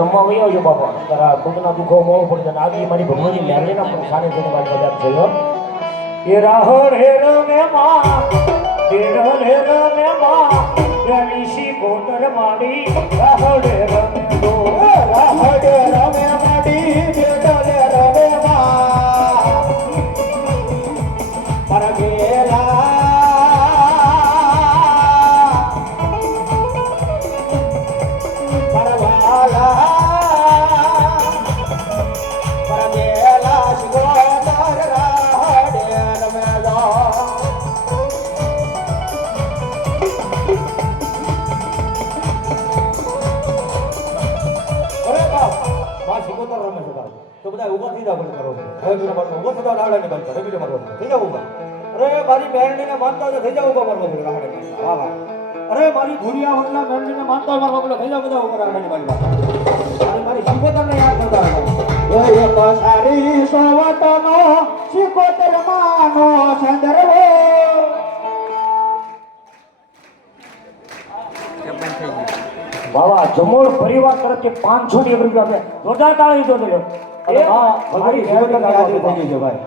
રમવા વહી આવજો બાપા તારા ખુદના દુઃખો મોહ પડી જાય આવી મારી ભગવાનની મેળવીના પણ સાને થઈને વાત બધા છે એ રાહો રે રમે માં તેરો રે રમે માં ગણીશી ગોતર માડી રાહો રે રમે દો રાહો રે રમે માડી બેટો રે રમે માં પરગેલા તો બધા ઉભા થઈ જાવ બોલે કરો હવે બીજો મારો ઉભો થતા રાવડા ને બંધ કરે બીજો મારો થઈ જાવ ઉભા અરે મારી મેરણીને માનતા હોય થઈ જાવ ઉભા મારવો છે રાવડા વાહ વાહ અરે મારી ભૂરિયા વગરના મેરણીને માનતા હોય મારવા બોલે થઈ જાવ બધા ઉભા રાવડા ની બંધ અને મારી શિકોતરને યાદ કરતા હોય એ એક સારી સોવતનો શિકોતર માનો સંદર્ભો બાવા જમોળ પરિવાર તરફથી 500 રૂપિયા જોરદાર તાળી દો દેજો મારી મેરણી થઈ ગઈ છે ભાઈ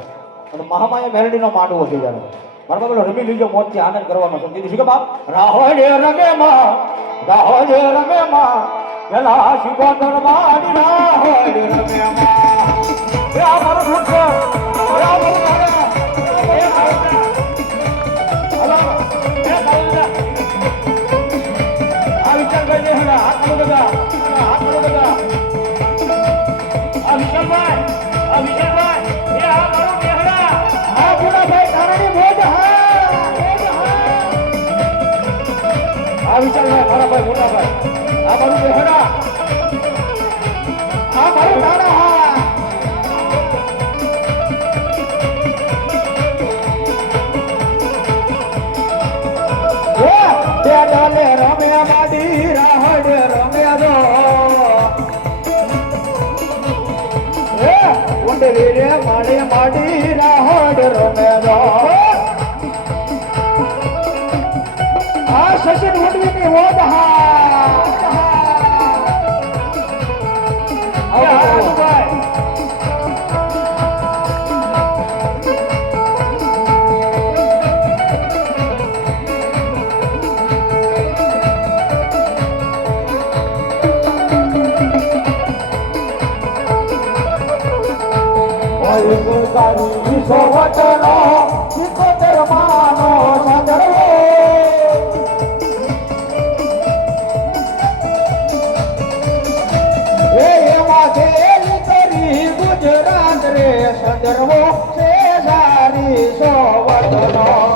અને મહામાયા મેરણીનો માંડવો થઈ જાય મારા બાપલો રમી લીજો મોજથી આનંદ કરવાનો છે દીદી શું બાપ રાહો રે રમે માં રાહો રે રમે માં પેલા શિકોતર માડી રાહો રે રમે માં એ આ મારો ભૂત છે એ આ મારો મારે એ મારો હલો એ કાળુડા આ વિચાર કરી દેહડા હાથ કરો બધા આ વિશાલભાઈ એ આ મારો બેહડા આ ગુણાભાઈ તારાની મોજ આ વિશાલભાઈ મારા ભાઈ મોટાભાઈ આ મારું બેહડા આ મારું તારા ડાલે રમ્યા માડી રાહડ રમ્યા દો એ ઉંડલી રે માડી રાહડ રમ્યા દો આ સસન ઉંડલીની ઓદ સોવટનો શિકોતર માનો સંદર્ભો એ એવા ખેલી કરી ગુજરાત રે સંદર્ભો છે સારી સોવટનો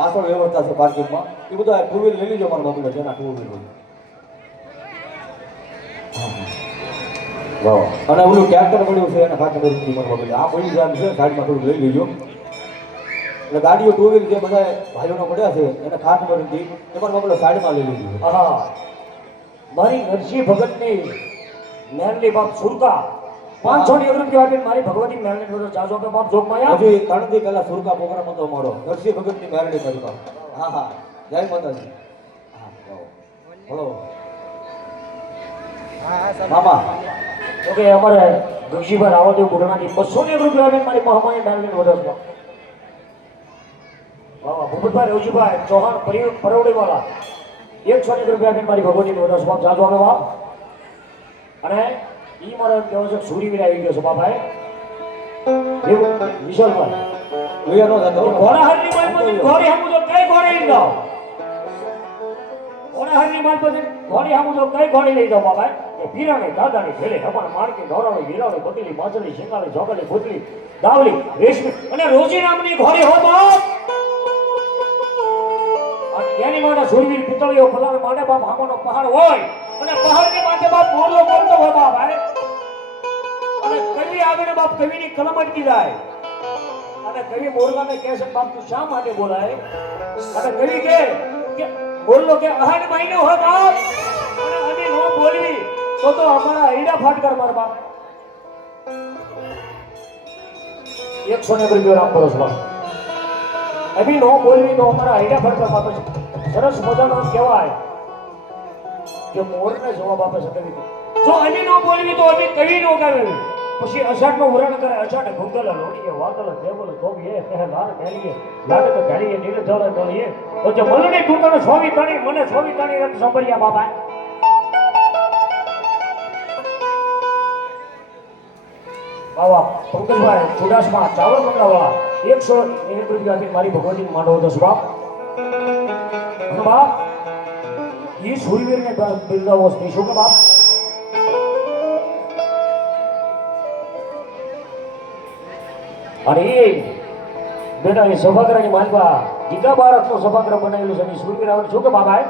પાછળ વ્યવસ્થા છે પાર્કિંગમાં એ બધા ટુ વ્હીલ લઈ લીજો મારા બાપુ જેના ટુ વ્હીલ હોય વાહ અને ઓલું ટ્રેક્ટર પડ્યું છે એને ખાતે બધી કિંમત વગેરે આ પડી જાય છે સાઈડમાં થોડું લઈ લેજો એટલે ગાડીઓ ટુ વ્હીલ જે બધા ભાઈઓનો પડ્યા છે એને ખાત મળી એમાં આપણે સાઈડમાં લઈ લેજો હા મારી નરસિંહ ભગતની મેરલી બાપ સુરકા 500 રૂપિયા આપીને મારી ભગવતી મેરલી બધો જાજો આપે બાપ જોગમાયા હજી 3 દી પહેલા સુરકા પ્રોગ્રામ હતો અમારો નરસિંહ ભગતની મેરડી કરી હા હા જય માતાજી હા બોલો મામા ઓકે અમારે ગક્ષીભાઈ રાવદેવ ગુરનાની 200 રૂપિયા આપીને મારી મહામાઈ મેરલી વધો છે વાહ ભૂપતભાઈ રવજીભાઈ ચૌહાણ પરવડીવાળા 100 રૂપિયા આપીને મારી ભગવતી વધો છે બાપ જાજો આપે બાપ અને ઈ મારો કેવો છે સૂરીવીર આવી ગયો છે બાપાએ એવું વિશાલભાઈ વિયાનો થતો ઘોડાહારની માલ પછી ઘોડી હામું તો કઈ ઘોડી લઈ જાઓ ઘોડાહારની માલ પછી ઘોડી હામું તો કઈ ઘોડી લઈ જાઓ બાપા એ પીરાણી દાદાની ભેલે હમણ માણકી ધોરાણી વીરાણી બકલી માછલી શિંગાળી ચોકલી ભૂતલી દાવલી રેશમી અને રોજી નામની ઘોડી હો બાપ અને એની માટે સૂરવીર પિતળીઓ ફલાણ માટે બાપ હામોનો પહાડ હોય અને પહાડની માથે બાપ મોરલો બોલતો હોય બાપ અને કવિ આગળ બાપ કવિની કલમ અટકી જાય અને કવિ મોરલાને કહે છે બાપ તું શા માટે બોલાય અને કવિ કે મોરલો કે અહાડ મહિનો હોય બાપ અને અમે નો બોલવી તો અમારા હીડા ફાટકર માર બાપ 100 રૂપિયા રામ પરસ બાપ અભી નો બોલવી તો અમારા હીડા ફાટકર બાપ સરસ મજાનો કહેવાય કે મોરને જવાબ આપે છે કવિ જો અમે નો બોલવી તો અમે કવિ નો ગાવે પછી અષાઢ નો વરણ કરે અષાઢ ભૂગલ લોડીએ વાદળ દેવલ ધોબીએ પહેલાર મેલીએ લાડક ઘડીએ નીલ જળ ગળીએ તો જે મલની ટૂટણ સોવી તણી મને સોવી તણી રત સંભળ્યા બાપા બાવા પંકજભાઈ ચુડાસમા ચાવલ મંગાવાળા 101 રૂપિયાથી મારી ભગવતી માંડવો દસ બાપ અને બાપ ઈ સૂરવીરને બિરદાવો છે શું કે બાપ અને એ બેટા એ સભાગ્રહની માલવા ગીતા બાળકનો સભાગ્રહ બનાવેલું છે સૂરવીર આવે શું કે બાબા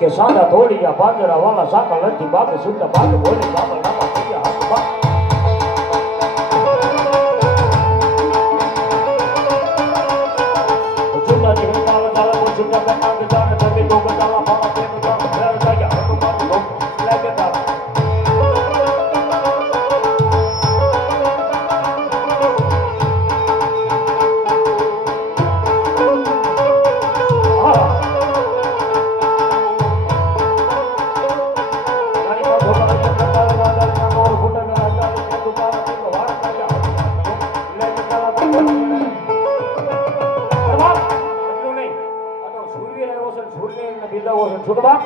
કે સાદા તોડિયા પાંદરા વાલા સાકળ નથી બાપ સુંદર બાપ બોલી બાપ નામા પીયા બાપ ચુંડા ની કાળ કાળ કો ચુંડા કના કે જાન તમે લોક દાવા પાપા પ્રેમ જાન ઘર જાયા હટુ બાપ લોક લાગે તા શું બાપ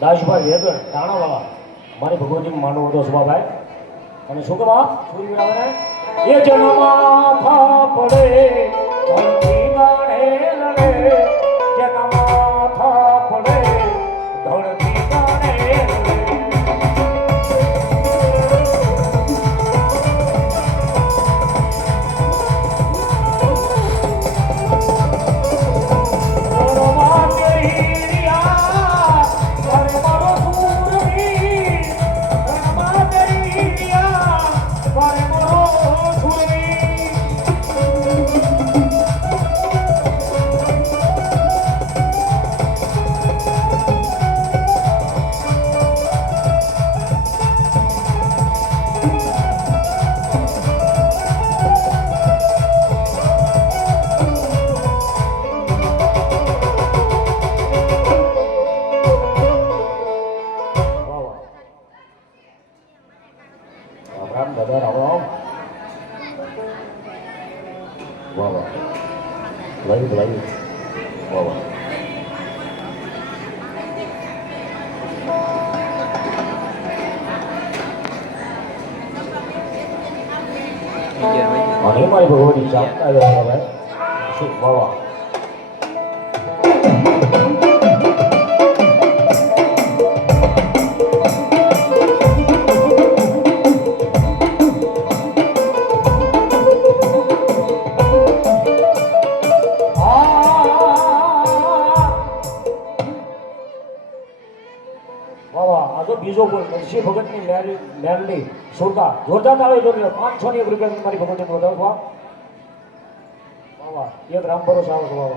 દાસભાઈ વેગર ટાણાવાળા મારી ભગવતી માનવો હતો સ્વાભાઈ અને શું કહેવા સૂર્ય આવે એ જન્માથા પડે ધરતી ગાણે લડે જન્માથા પડે ધરતી ગાણે લડે વાહ વાહ લાવી વાહ વાહ અને મારી ભગવતી ચાલતા ગયા ભાઈ શું વાહ વાહ બીજો કોઈ નરસિંહ ભગતની મેલની સુરતા જોરદાર તાળી જોડે 500 ની 1 રૂપિયા મારી ભગવતી વધારો વાહ વાહ એક રામ ભરોસે આવો છો વાહ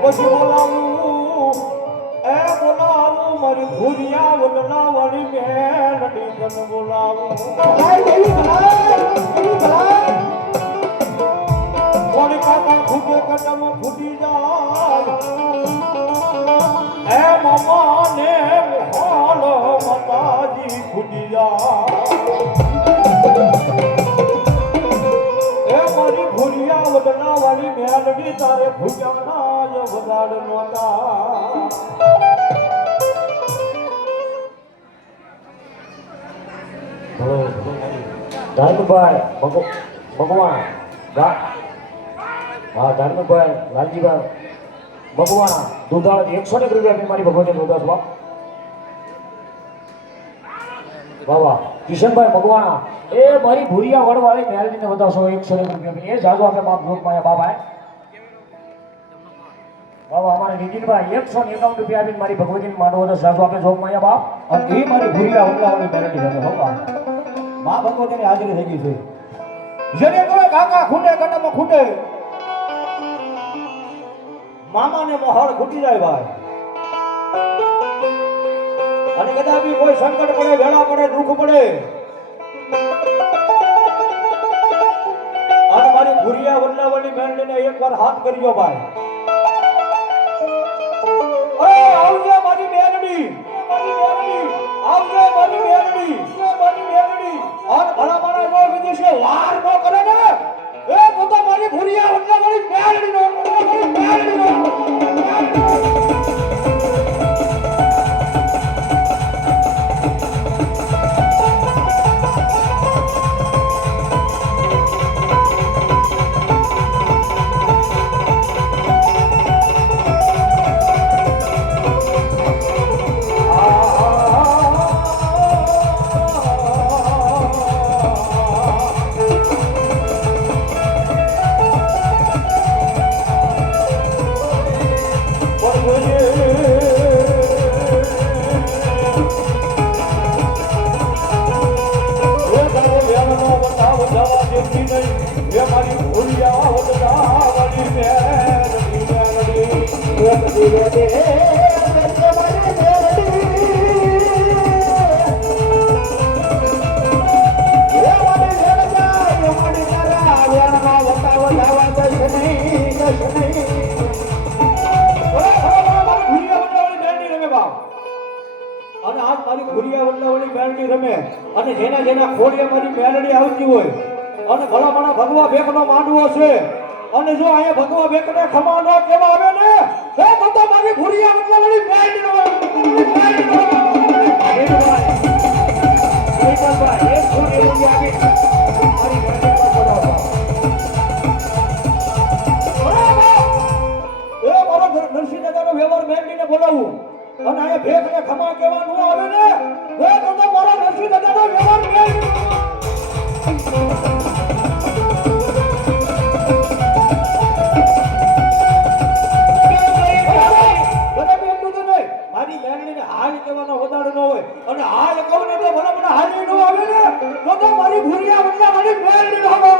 પછી બોલાવું મારી ભૂરિયા વડલા વાળી મેલડી તને બોલાવું કોણી કાકા ફૂટે કદમ ફૂટી જાય એ મામા ને હાલો માતાજી ફૂટી જાય એ મારી ભૂરિયા વડલા વાળી મેલડી તારે ભૂજમના જ વગાડ નોતા ધર્મભાઈ ભગવાન હા ધર્મભાઈ લાલજીભાઈ ભગવાન દુધાળ 101 રૂપિયા મારી ભગવતી દુધાસ વાહ વાહ કિશનભાઈ ભગવાન એ મારી ભૂરિયા વડવાળી મેલડીને વધારશો 101 રૂપિયા એ જાજો આપણે બાપ ગ્રુપમાં બાબા બાબા અમારે નીતિનભાઈ 151 રૂપિયા આપીને મારી ભગવતીને માંડવો તો જાજો આપણે જોગમાં બાપ અને એ મારી ભૂરિયા વડલાવાળી મેલડી છે બાબા માં ભગવતીની હાજરી થઈ ગઈ છે જેને કોઈ કાકા ખૂટે કટમાં ખૂટે મામાને મોહળ ખૂટી જાય ભાઈ અને કદાચ કોઈ સંકટ પડે વેળા પડે દુઃખ પડે અને મારી ભૂરિયા વડલાવાળી મેલડીને એકવાર હાથ કરજો ભાઈ આવજે મારી મેલડી આવજે મારી મેલડી અને ભલા મારા જો વિદેશે વાર નો કરે ને એ તો મારી ભૂરિયા વડલાવાળી મેલડી નો અને આજ મારી ભૂરિયા વડલાવાળી મેલડી રમે અને જેના જેના ખોડિયા મારી મેલડી આવતી હોય અને ભલા માણા ભગવા ભેકનો માંડવો છે અને જો અહીંયા ભગવા ભેકને ખમા ન કેવા આવે ને તો મારી ભૂરિયા વડલાવાળી મેલડી બોલાવું અને અહીંયા ભેખ ને ખમા કેવા ન આવે ને એ તો મારા નરસિંહ દાદાનો વ્યવહાર મેળવી મારી મેળવીને હાલ કહેવાનો વધારો ન હોય અને હાલ કહું ને તો ભલા મને હાલી ન આવે ને તો મારી ભૂરિયા વડલા મારી મેળવી ન આવે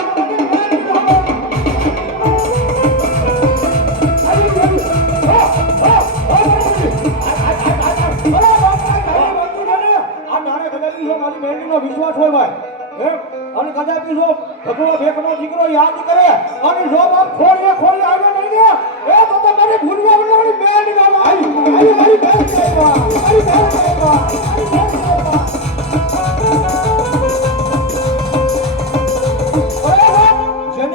મારી મેળવીનો વિશ્વાસ હોય ભાઈ અને કદાચ જો ભગવા ભેખનો દીકરો યાદ કરે અને જો બાપ ખોળીએ આવે નહીં ને એ તો મારી ભૂરિયા વડલા મારી મેળવી ન આવે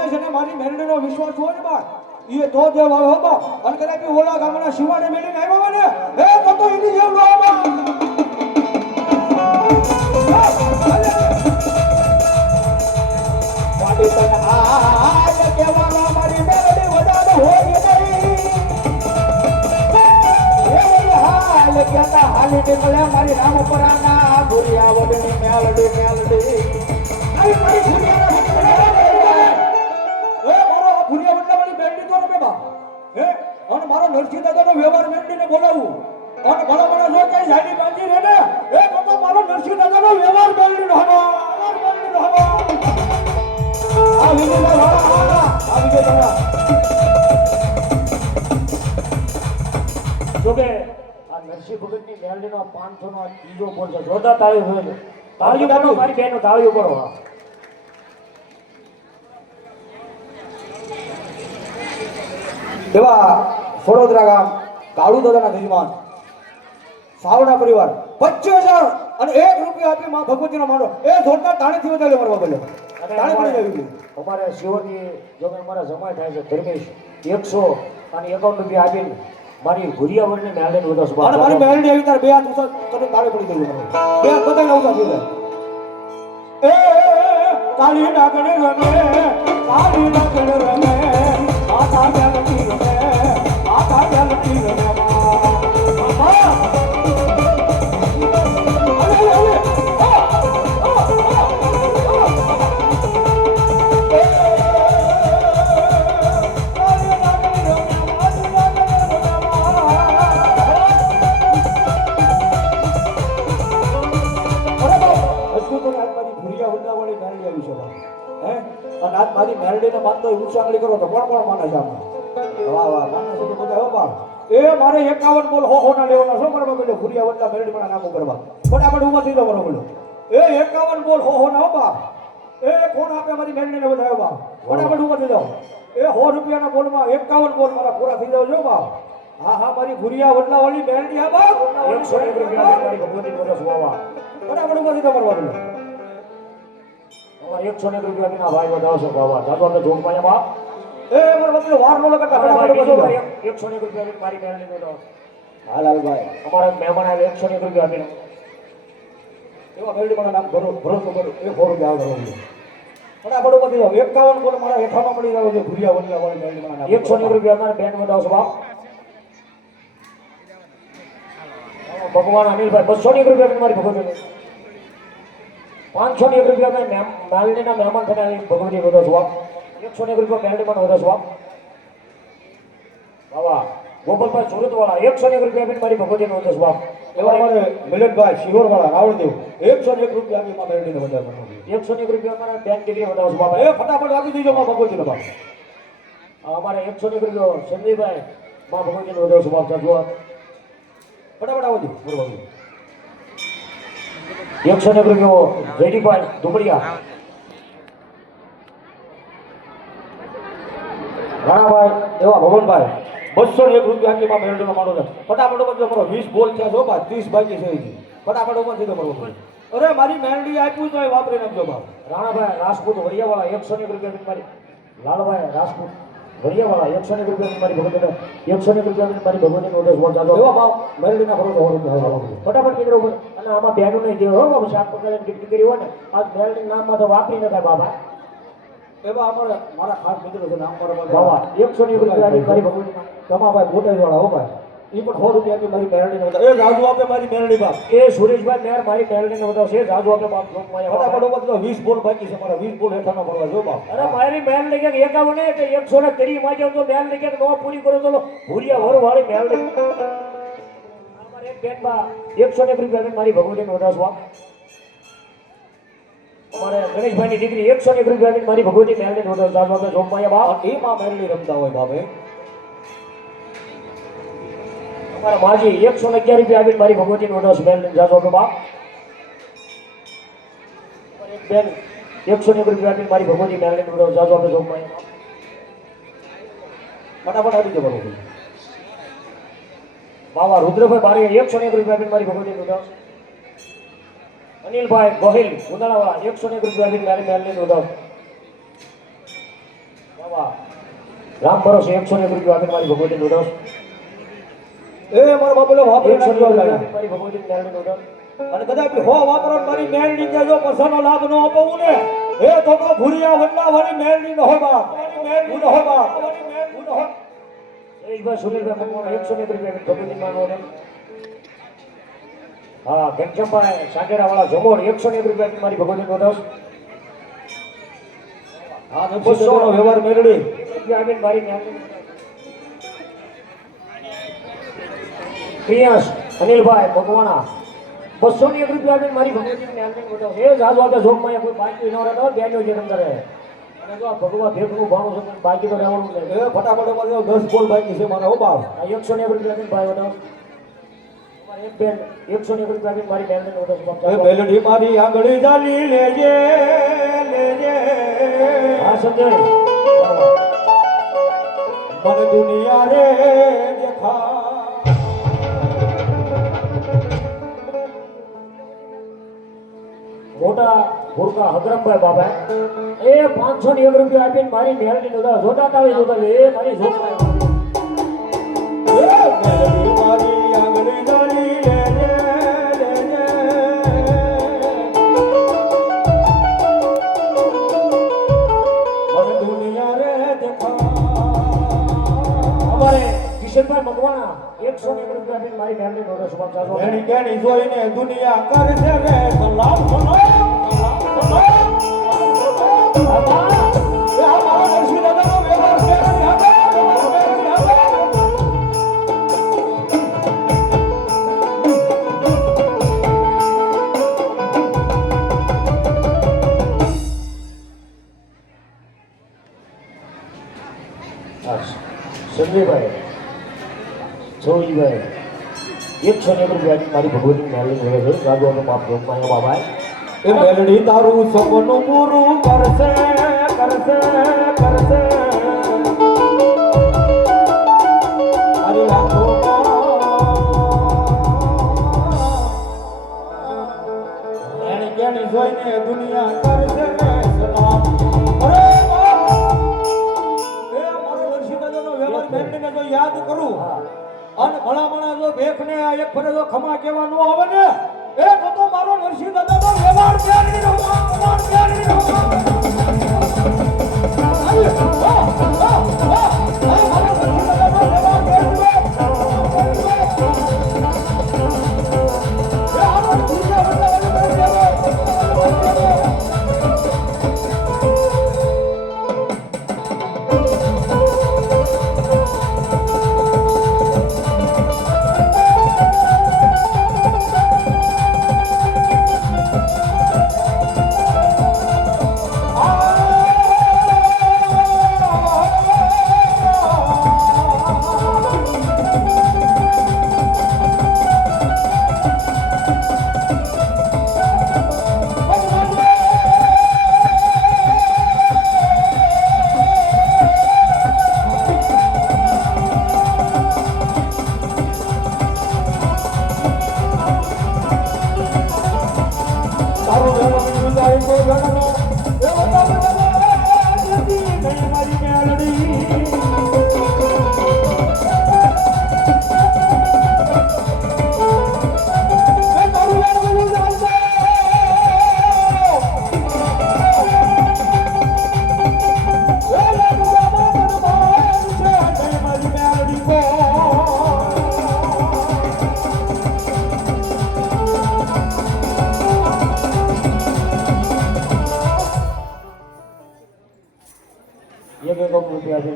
જેને મારી મેરડીનો વિશ્વાસ હોય ને બા એ તો જે હોય હો બા અને કદાચ ઓલા ગામના શિવાને મેળીને આવ્યો ને એ તો એની જેવું હોય બા વાડી તને આ કેવાનો મારી મેરડી વધારે હોય નહીં હાલ કેતા હાલી નીકળે મારી રામ પરાના ભૂરિયા વડની મેલડી આઈ મારી ભૂરિયા મારો ભૂરિયા વડની મેલડી તો રમે બા અને મારો નરસિંહ દાદાનો વ્યવહાર મેલડીને બોલાવું અને ભલા મને જો કઈ સાઈડી બાંધી રહે ને એ તો મારો નરસિંહ દાદાનો વ્યવહાર મેલડીનો હવા આ વિજય દાદા જોકે નરસિંહ ભગતની મેલડીનો 500 નો ત્રીજો બોલ છે જોરદાર તાળી હોય તાળી કરો મારી બહેનો તાળી કરો એવા વડોદરા ગામ કાળુ દાદાના જજમાન સાવડા પરિવાર 25,000 અને 1 રૂપિયા આપી માં ભગવતીનો માંડો એ જોરદાર તાળીથી વધારે મારવા બોલ્યો તાળી પડી જવી અમારે શિવની જોકે અમારા જમાય થાય છે ધર્મેશ 100 અને 51 રૂપિયા આપીને મારી ભૂરિયા વડને મેલડીને વધો સુભા અને મારી મેલડી આવી તાર બે હાથ ઉસા તને તાળી પડી ગઈ બે હાથ બધાને ઉસા થઈ જાય એ કાળી ડાગણે રમે કાળી ડાગણે રમે માથા બેલતી રમે માથા બેલતી રમે મારી મેરડીને માનતો ઉચ્ચાંગળી કરો તો કોણ માને છે આમાં વાહ વાહ માને છે તો બધા હો બા એ મારે 51 બોલ હો ના લેવાના છો મારા બોલે ભૂરિયા વડલા મેરડી મને નામો કરવા ફટાફટ ઊભા થઈ જાવ મારો બોલો એ 51 બોલ હો ના હો બા એ કોણ આપે મારી મેરડીને વધાયો બા ફટાફટ ઊભા થઈ જાવ એ 100 રૂપિયાના બોલમાં 51 બોલ મારા પૂરા થઈ જાવ જો બા હા મારી ભૂરિયા વડલા વાળી મેરડી આ બા 100 રૂપિયા મારી ભગવતી વધો સુવા ફટાફટ ઊભા થઈ જાવ મારો બોલો 100 રૂપિયા વિના ભાઈ વધાવશો બાબા જાતો આપણે જોગ પાયા બાપ એ મારો બદલે વાર નો લગતા ફટાફટ 100 રૂપિયા મારી મેળવી દો હાલ ભાઈ અમારા મહેમાન આવે 100 રૂપિયા આપીને એવા મેળવી મને નામ ભરોસો કરો એ 100 રૂપિયા આવો ફટાફટ બધી જાવ 51 બોલ મારા હેઠામાં પડી જાવ છે ભૂરિયા વડલા વાળી મેળવી મને નામ 100 રૂપિયા અમારે બેન વધાવશો બાપ ભગવાન અનિલભાઈ 200 રૂપિયા મારી ભગવતી 500 રૂપિયા મેં મેલડીના મહેમાન થઈને ભગવતી વધો છો 100 રૂપિયા મેલડી પણ વધો છો બાબા ગોપાલભાઈ સુરતવાળા 100 રૂપિયા આપીને મારી ભગવતીને વધો છો એવા અમારે મિલનભાઈ શિહોરવાળા રાવળદેવ 101 રૂપિયા આપી માં મેલડીને વધારે 100 રૂપિયા અમારા બેન ડિગ્રી વધાવો છો બાબા એ ફટાફટ આપી દેજો માં ભગવતીને બાપ અમારે 100 રૂપિયા સંજયભાઈ માં ભગવતીને વધો છો બાપ જો ફટાફટ આવો દો 100 રૂપિયા જયદીપભાઈ ધુમડિયા રાણાભાઈ એવા ભવનભાઈ 201 રૂપિયા આપી માં મેલડીનો માંડો છે ફટાફટ ઉપર મારો 20 બોલ થયા છો બા 30 બાકી છે ફટાફટ ઉપર થઈ ગયો અરે મારી મેલડી આપ્યું તો વાપરી નાખજો બા રાણાભાઈ રાજપૂત વડિયાવાળા 100 રૂપિયા મારી લાલભાઈ રાજપૂત વડિયાવાળા 100 રૂપિયા મારી ભગવતી 100 રૂપિયા મારી ભગવતીનો ઓર્ડર વોટ જાજો એવા ભાવ મેલડીના ભરોસો ફટાફટ મિત્રો અને આમાં બેનો નહીં દેવો હો બાબુ શાક પકડીને ગીફ્ટ કરી હોય ને આ મેલડી નામમાં તો વાપરી ન થાય બાબા એવા અમારે મારા ખાસ મિત્રો છે નામ પર બાબા 100 રૂપિયા મારી ભગવતી તમાભાઈ બોટાઈ વાળા હો ભાઈ ઈ પણ 100 રૂપિયા આપી મારી મેરડીને વધાવો. એ જાજુ આપે મારી મેરડી બાપ. એ સુરેશભાઈ મેર મારી મેલડીને વધાવશે જાજુ આપે બાપ લોકમાયા બાપા. ફટાફટ ઉપર તો 20 બોલ બાકી છે મારા 20 બોલ હેઠાનો ભરવા જો બાપ. અરે મારી મેલ લઈ ગયા 51 ને એટલે 130 માં જાવ તો મેલ લઈ ગયા નો પૂરી કરો તો ભૂરિયા વર વાળી મેલ લઈ અમારે એક બેન બા 101 રૂપિયા આપીને મારી ભગવતીને વધાવશો અમારે ગણેશભાઈ ની દીકરી 101 રૂપિયા આપીને મારી ભગવતી મેલ લઈને વધાવશો જાજુ આપે લોકમાયા બાપ. એ માં મેરડી રમતા હોય બાપે. અમારા માજી 111 રૂપિયા આપીને મારી ભગવતીને વધાવશો મેલ લઈને જાજુ આપે બાપ. અમારે એક બેન 101 રૂપિયા આપીને મારી ભગવતી મેલ લઈને વધાવશો જાજુ આપે લોકમાયા બાપ. ફટાફટ આવી જવાનું છે. બાવા રુદ્રભાઈ બારી 101 રૂપિયા આપીને મારી ભગવતી વધાવશો. અનિલભાઈ ગોહિલ ઉનાળાવાળા 101 રૂપિયા આપીને મારી મેલની વધાવશો. બાવા રામ ભરોસે 101 રૂપિયા આપીને મારી ભગવતી વધાવશો. એ મારા બાપુલે વાપરી 101 નાખ્યો રૂપિયા લાગે. આપીને મારી ભગવતી મેલની વધાવશો. અને કદાચ હો વાપરો મારી મેરડી કે જો પૈસાનો લાભ ન અપાવું ને એ તો ભૂરિયા વંડા વાળી મેરડી ન હોય બાપ. મેરડી ન હોય બાપ. મેરડી ન હોય. જયેશભાઈ સુનિલભાઈ મકવાણા 101 રૂપિયા આપીને ભગવતી માનો હા ઘનશ્યામભાઈ સાંકેરાવાળા જમોડ 101 રૂપિયા આપીને મારી ભગવતી વધાવશો. હા નબસોનો વ્યવહાર મેરડી. રૂપિયા આપીને મારી મેલની પ્રિયાંશ અનિલભાઈ મકવાણા 201 રૂપિયા આપીને મારી ભગવતી મેલની વધાવશો. એ જાજુ આપે જોગમાં કોઈ બાકી ન રહેતો બેનો જે રંગ કરે અને જો આ ભગવા ભેગનું ભાણું છે પણ બાકી તો રહેવાનું એ નહીં. ફટાફટ અમારે 10 બોલ બાકી છે મારા હો બાપ. આ 101 રૂપિયા આપીને ભાઈ વધાવશો. અમારે એક બેન 101 રૂપિયા આપીને મારી મેલની વધાવશો બાપ. એ મેલડી મારી આંગળી જાલી લેજે લેજે હા સંજય મને દુનિયા રે દેખા. મોટા ભૂરકા હગરમભાઈ બાબા એ 501 રૂપિયા આપીને મારી મેલડી નોંધા જોતા તાવી જોતા એ મારી જોતા એ મેલડી મારી આંગળી જાલી લેજે લેજે મને દુનિયા રે દેખા. અમારે કિશનભાઈ મકવાણા 101 રૂપિયા આપીને મારી મેલડી નોંધા શુભમ ચાલો એની કેની જોઈને દુનિયા કરશે રે સલામ સલામ સલામ સલામ. એ આ મારા દર્શી દાદાનો વ્યવહાર છે ને હવે સંજયભાઈ ચોવીભાઈ 101 રૂપિયા આપીને મારી ભગવતી મેલડી નોંધા છે રાજુ આપે બાપ લોકમાયા બાબા. એ મેલડી તારું સપનું પૂરું કરશે કરશે કરશે. અરે લાખો એની કેની જોઈને દુનિયા કરશે રે સલામ. અરે બાપ એ મારો લક્ષીદાદાનો વ્યવહાર મેલડીને જો યાદ કરું અને ભલામણા જો ભેખને આ એક ફરે જો ખમા કહેવા ન આવે ને એ તો મારો નરસિંહ દાદાનો વ્યવહાર મેળવી રહ્યો મેળવી રહ્યો.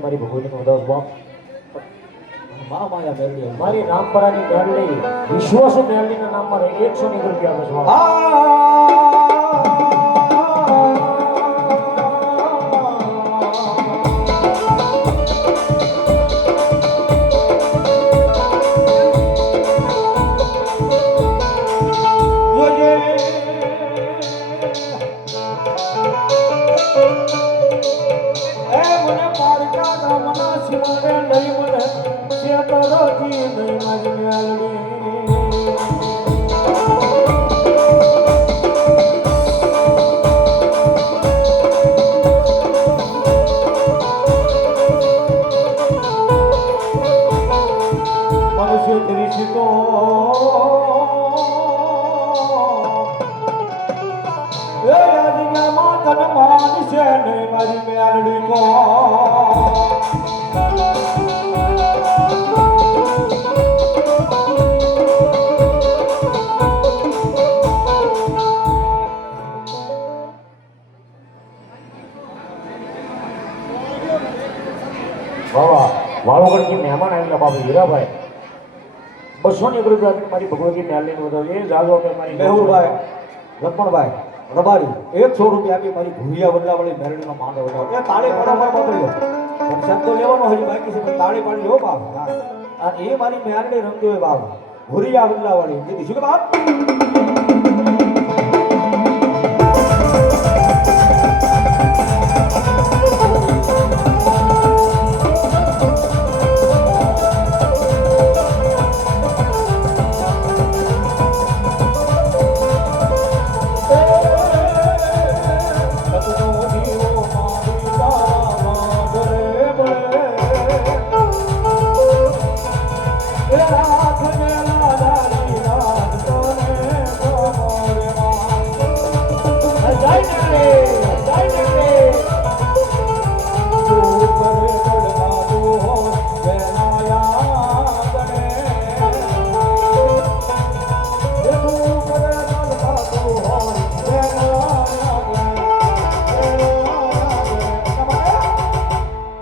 મારી ભગવતીને વધાવો બાપ મહામાયા મેલડી મારી રામપરાની મેલડી વિશ્વાસુ મેલડીના નામમાં રહી 100 રૂપિયા આપે છે બાપ. વાહ વાળોગઢથી મહેમાન આવેલા બાપુ હીરાભાઈ 200 રૂપિયા આપીને મારી ભગવતી મેલડીને વધાવો એ જાગો કે મારી મેહુલભાઈ લક્ષ્મણભાઈ રબારી 100 રૂપિયા આપી મારી ભૂરિયા વડલાવાળી મેરડીનો માંડો વધાવો એ તાળી પાડવા બદલ્યો પણ તો લેવાનો હજી બાકી છે પણ તાળી પાડી લો બાપ હા. અને એ મારી મેરડી રમતી હોય બાપ ભૂરિયા વડલાવાળી કીધી શું કે બાપ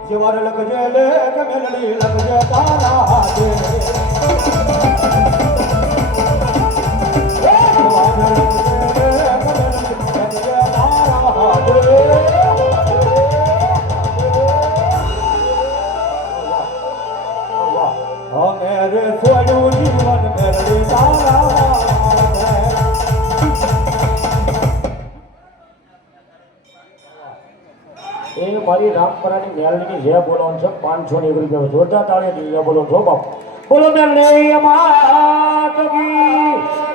જેવારે લખજે લે કે મેલડી લખજે તારા હાથે જેવારે લખજે લે કે મેલડી લખજે તારા હાથે મેરે સોનું જીવન મેલડી તારા હાથે એ મારી રામપરાની મેલડીની જે બોલવાનું છે 501 રૂપિયા જોરદાર તાળી જે બોલો છો બાપ બોલો મેલડી માત કી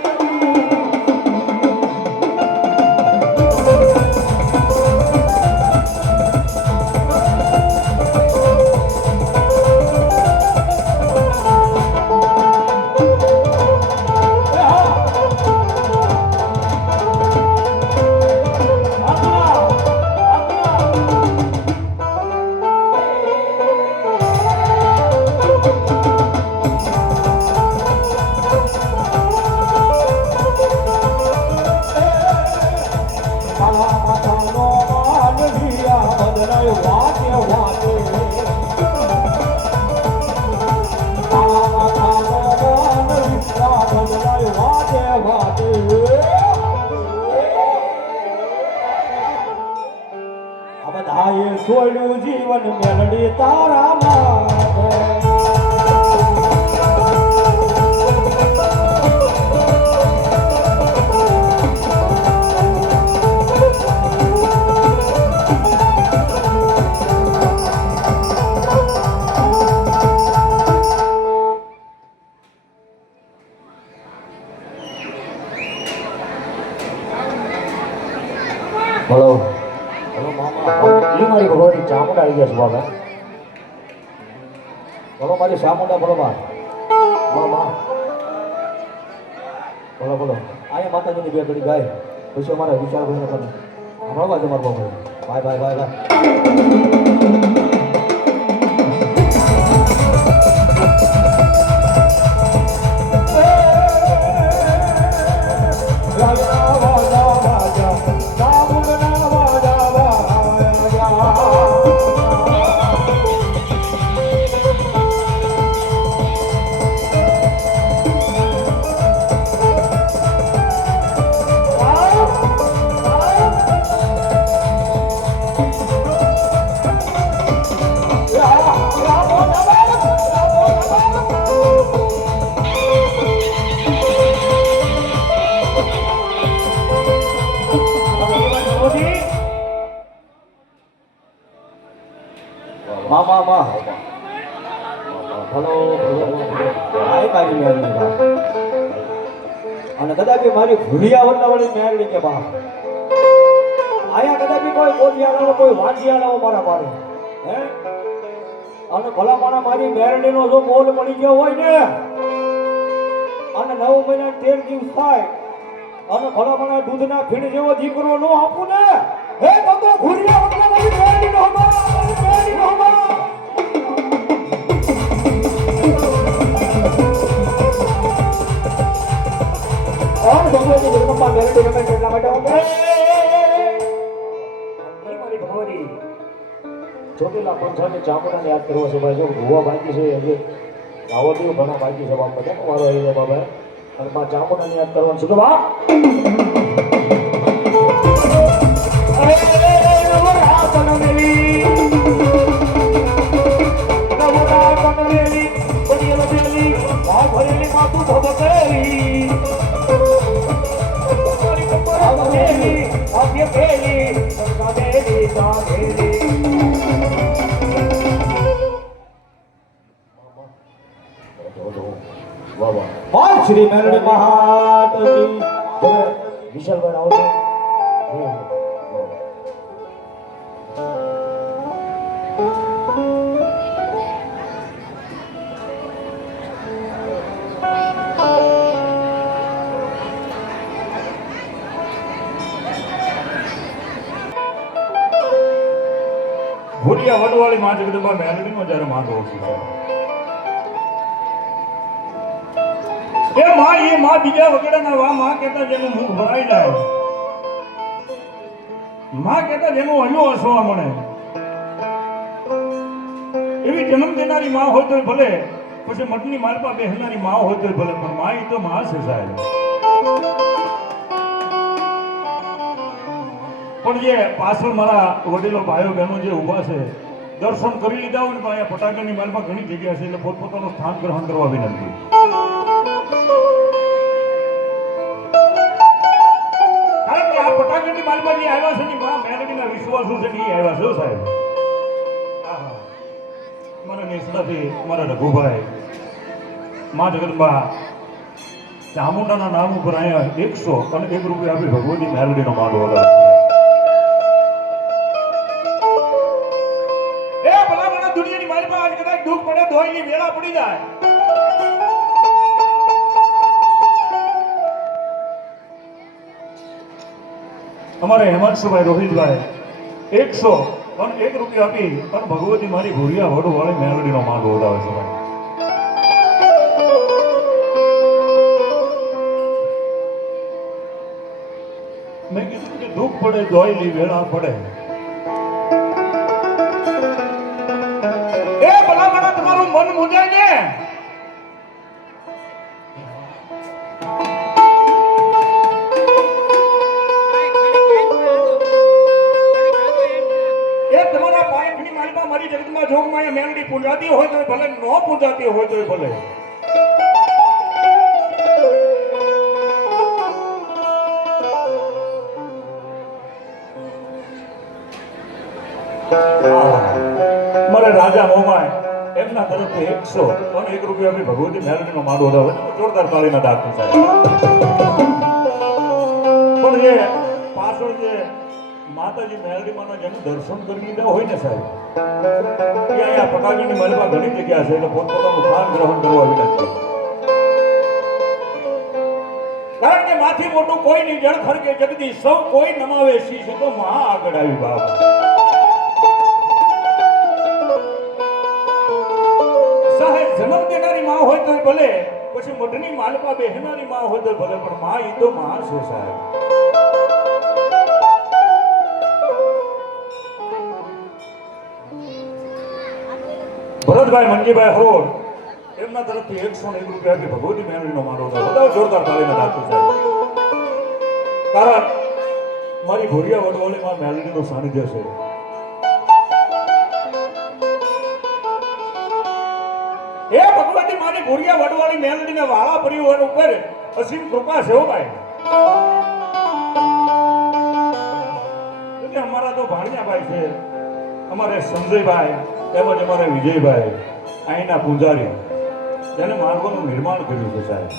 છોડ્યું જીવન મેલડી તારા માટે બોલો એ મારી ભગવતી ચામુંડા આવી ગયા છે બાબા બોલો મારી ચામુંડા બોલો બા મામા બોલો બોલો અહીંયા માતાજીની બે ઘડી ગાય પછી અમારા વિચાર ભાઈને પણ હમણાં બાજુ મારો બાબુ બાય બાય બાય માં ભલો આય મારી મેરડી બા અને કદાચ મારી ભૂલિયા વટાવળી મેરડી કે બા આયા કદાચ કોઈ કોડિયા લાવો કોઈ વાંઢિયા લાવો મારા પારે હે અને ભલા માણા મારી મેરડીનો જો બોલ પડી ગયો હોય ને અને 9 મહિના 13 દિવસ થાય અને ભલા માણા દૂધના ફીણ જેવો દીકરો નો આપું ને હે તો ભૂલિયા વટાવળી મેરડીનો હમા और भगवती जगदम्बा मेरडी रमे કેટલા માટે આવે મારી ભગવતી ચોટીલા પંચાને ચામડાને યાદ કરવો છે ભાઈ જો ભૂવા બાકી છે હજી આવો દેવ ઘણા બાકી છે બાપ બધા મારો આવી જાય બાબા અને માં ચામડાને યાદ કરવાનું છે તો બાપ અરે નવરા કનમેલી બડીએલો બેલી આ ભરેલી માતું ભબકેલી Devi, Abhya Devi, Durga Devi, Devi. વાહ વાહ. બોલ શ્રી મેરડી મહાદેવી તમે વિશાલભાઈ આવો છો. ભૂરિયા વડવાળી માં જગદંબા મેલડીનો જ્યારે માંડવો છે એ માં બીજા વગેરેના વા માં કહેતા જેનું મુખ ભરાઈ જાય માં કહેતા જેનું હલ્યો હસવા મળે એવી જન્મ દેનારી માં હોય તોય ભલે પછી મઠની માલપા બેહનારી માં હોય તોય ભલે પણ માં તો માં છે સાહેબ પણ જે પાછળ મારા વડીલો ભાઈઓ બહેનો જે ઊભા છે દર્શન કરી લીધા હોય ને તો અહીંયા ફટાકડાની માલમાં ઘણી જગ્યા છે એટલે પોતપોતાનું સ્થાન ગ્રહણ કરવા વિનંતી કારણ કે આ ફટાકડાની માલમાં જે આવ્યા છે ને મા મેલડીના વિશ્વાસો છે ને એ આવ્યા છે સાહેબ મારા નેસડાથી મારા રઘુભાઈ મા જગદંબા ચામુંડાના નામ ઉપર અહીંયા 101 રૂપિયા આપી ભગવતી મેલડીનો માંડવો લગાવ્યો દુનિયાની મારી પાસે આજ કદાચ દુઃખ પડે ધોઈની વેળા પડી જાય અમારે હેમંતભાઈ રોહિતભાઈ 101 રૂપિયા આપી અને ભગવતી મારી ભૂરિયા વડુ વાળી મેલડીનો માંડવો ઉડાવે છે ભાઈ મેં કીધું કે દુઃખ પડે ધોઈની વેળા પડે મન મુજાય ને એ તમારા પાયખની માલમાં મારી જગતમાં જોગમાં મેલડી પૂજાતી હોય તો ભલે ન પૂજાતી હોય તો ભલે મારે રાજા મોમાય એમના તરફથી 101 રૂપિયા આપી ભગવતી મેલડીનો માંડવો ઉડાવે જોરદાર તાળીના દાખલ થાય પણ જે પાછળ જે માતાજી મેલડીમાંના જેનું દર્શન કરી લીધા હોય ને સાહેબ અહીંયા ફટાકડાની માલમાં ઘણી જગ્યા છે એટલે પોતપોતાનું સ્થાન ગ્રહણ કરવા વિનંતી કારણ કે માથી મોટું કોઈ નહીં જળ ખરકે જગદી સૌ કોઈ નમાવે શીશ તો મહા આગળ આવી બાપ જન્મ દેનારી માં હોય તો ભલે પછી મઢની માલપા બેહનારી માં હોય તો ભલે પણ માં ઈ તો માં છે સાહેબ ભરતભાઈ મંજીભાઈ હરોડ એમના તરફથી 101 રૂપિયા આપી ભગવતી મેલડીનો માંડવો બધા જોરદાર તાળીના દાખલ સાહેબ કારણ મારી ભોરિયા વડવાળીમાં મેલડીનું સાનિધ્ય છે એ ભગવતી મારી ભોરિયા વડવાળી મેલડીને વાળા પરિવાર ઉપર અસીમ કૃપા છે હો ભાઈ એટલે અમારા તો ભાણિયા ભાઈ છે અમારે સંજયભાઈ તેમજ અમારે વિજયભાઈ અહીંના પૂજારી તેને માનવાનું નિર્માણ કર્યું છે સાહેબ.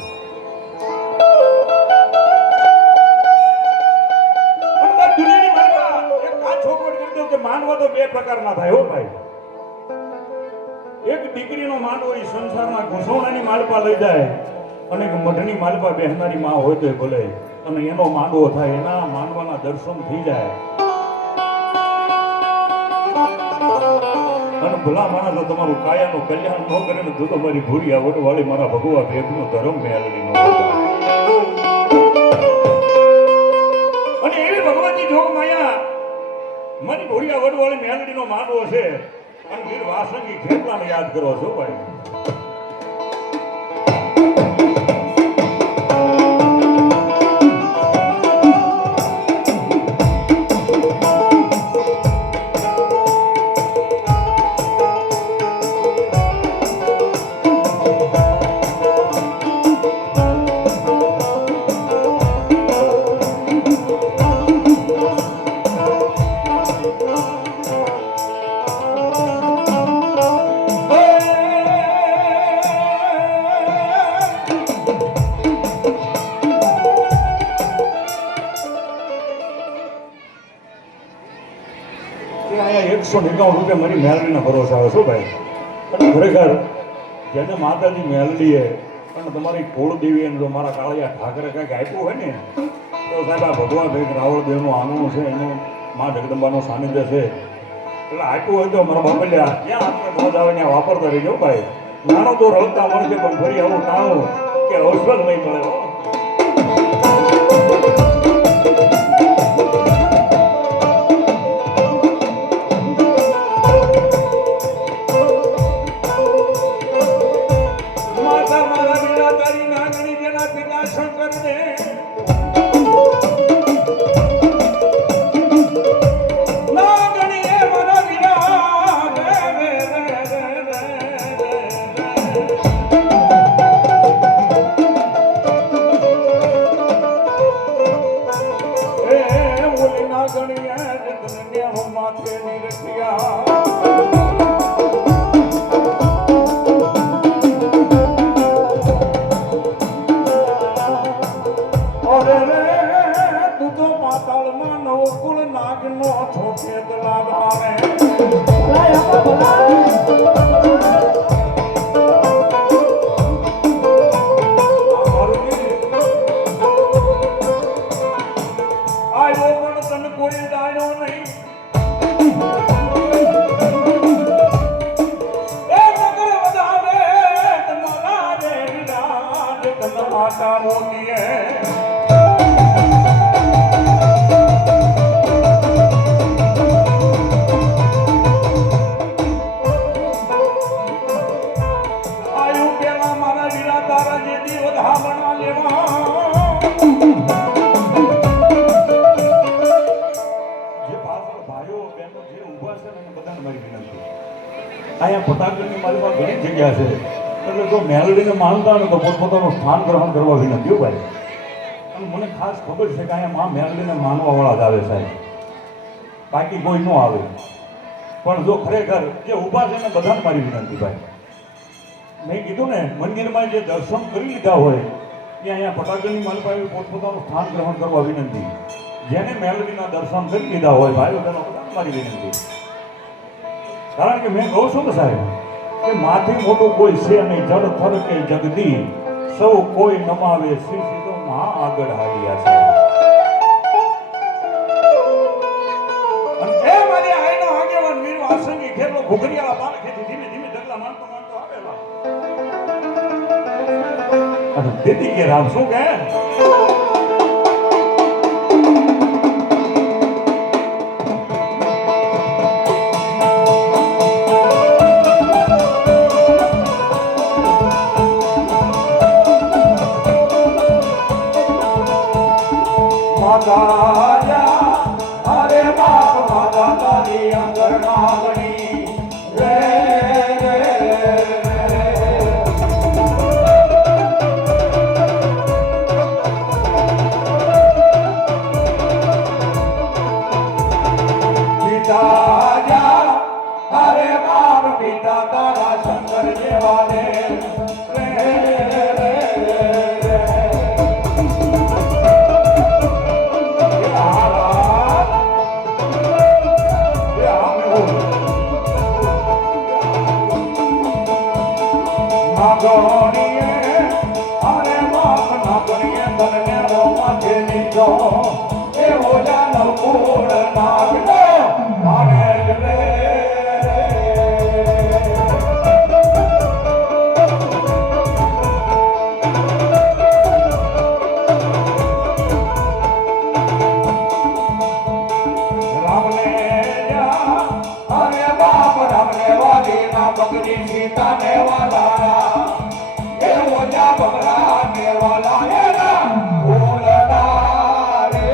પણ સાહેબ, દુનિયાની માનવા એક આ ચોખવટ કરી દઉં કે માનવા તો બે પ્રકારના થાય હો ભાઈ. એક દીકરીનો માનવો એ સંસારના ઘૂસોણાની માલપા લઈ જાય અને એક મઢની માલપા બેહનારી માં હોય તો ભલે અને એનો માંડવો થાય, એના માનવાના દર્શન થઈ જાય. અને ભલા માણસ તમારું કાયાનું કલ્યાણ ન કરે ને તો તમારી ભૂરી આવડ વાળી મારા ભગવા ભેગનો ધર્મ મેળવી નો. અને એવી ભગવતી જોગ માયા મારી ભૂરી આવડ વાળી મેલડીનો માંડવો છે. અને વીર વાસંગી ખેતલાને યાદ કરો છો ભાઈ. ₹191 મારી મેલડીના ભરોસે આવે શું ભાઈ. અને ખરેખર જેને માતાજી મેલડીએ અને તમારી કુળદેવી જો મારા કાળિયા ઠાકરે કંઈક આપ્યું હોય ને તો સાહેબ આ ભગવાન ભાઈ રાવળદેવનું આંગણું છે, એનું મા જગદંબાનું સાનિધ્ય છે. એટલે આપ્યું હોય તો મારા બાપલિયા ક્યાં આપણે મોજ આવે ત્યાં વાપરતા રહીજો ભાઈ. નાનો તો રળતા મળશે પણ ફરી આવું નાણું કે ઔષધ નહીં મળે. અહીંયા ફટાકડની મારી પાસે ઘણી જગ્યા છે, એટલે જો મેલડીને માનતા હોય તો પોતપોતાનું સ્થાન ગ્રહણ કરવા વિનંતી ભાઈ. અને મને ખાસ ખબર છે કે અહીંયા માં મેલડીને માનવાવાળા જ આવે સાહેબ, બાકી કોઈ ન આવે. પણ જો ખરેખર જે ઊભા છે એને બધાને મારી વિનંતી ભાઈ. મેં કીધું ને મંદિરમાં જે દર્શન કરી લીધા હોય એ અહીંયા ફટાકડની મારી પાસે પોતપોતાનું સ્થાન ગ્રહણ કરવા વિનંતી. જેને મેલડીના દર્શન કરી લીધા હોય ભાઈઓ તેનો બધાને મારી વિનંતી. કારણ કે મેં કહું છું ને સાહેબ કે માથી મોટું કોઈ છે નહીં, જળ થર કે જગદી સૌ કોઈ નમાવે શ્રી સીધો મહા આગળ હાલ્યા છે. અને એ મારી આઈનો આગેવાન વીર વાસંગી ખેલો ઘુઘરીયાળા પાલખેથી ધીમે ધીમે ડગલા માંડતો માંડતો આવેલા. અને દીદી કે રામ શું કહે અરે બાપ માતા તારી અંગર નાગણી રે પિતા જા દીધો એવો જાનવ કુળ નાગનો માને રે બકરી સીતા ને વાલા એવો જા બકરા ને વાલા એના બોલના રે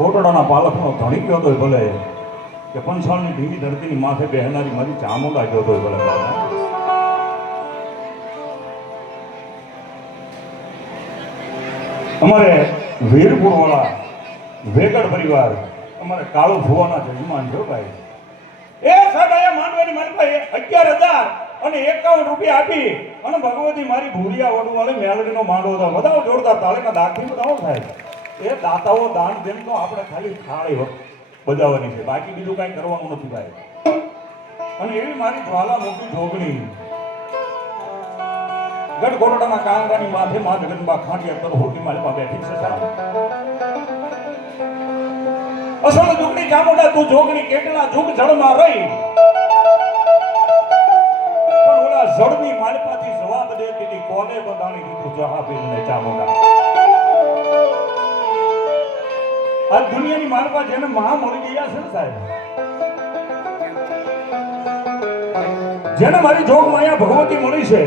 કોટડાના પાલકનો ધણી ગયો તો ભલે કે પંચાળની ઢીંગી ધરતીની માથે બેહનારી મારી ચામુંડા ગયો તો ભલે અમારે વીરપુર વાળા વેગડ પરિવાર અમારે કાળુ ભુવાના જજમાન છો ભાઈ એ સાહેબ અહીંયા માંડવાની મારી પાસે 11,000 અને 51 રૂપિયા આપી અને ભગવતી મારી ભૂરિયા વડું વાળી મેલડીનો માંડવો હતો બધાઓ જોરદાર તાળીના દાખથી બધાઓ થાય એ દાતાઓ દાન દેન તો આપણે ખાલી થાળી બજાવવાની છે બાકી બીજું કાંઈ કરવાનું નથી ભાઈ અને એવી મારી જ્વાલામુખી જોગણી ગઢ કોરડાના કાંગરાની માથે માં જગદંબા ખાંડિયા તરહોટી માલમાં બેઠી છે સાહેબ અસલ જોગણી ચામુંડા તું જોગણી કેટલા જુગ જળમાં રહી પણ ઓલા જળની માલપાથી જવાબ દેતી હતી કોને બધાણી દીધું જહાબીને ચામુંડા આ દુનિયાની માલપા જેને મહા મળી ગયા છે ને સાહેબ જેને મારી જોગ માયા ભગવતી મળી છે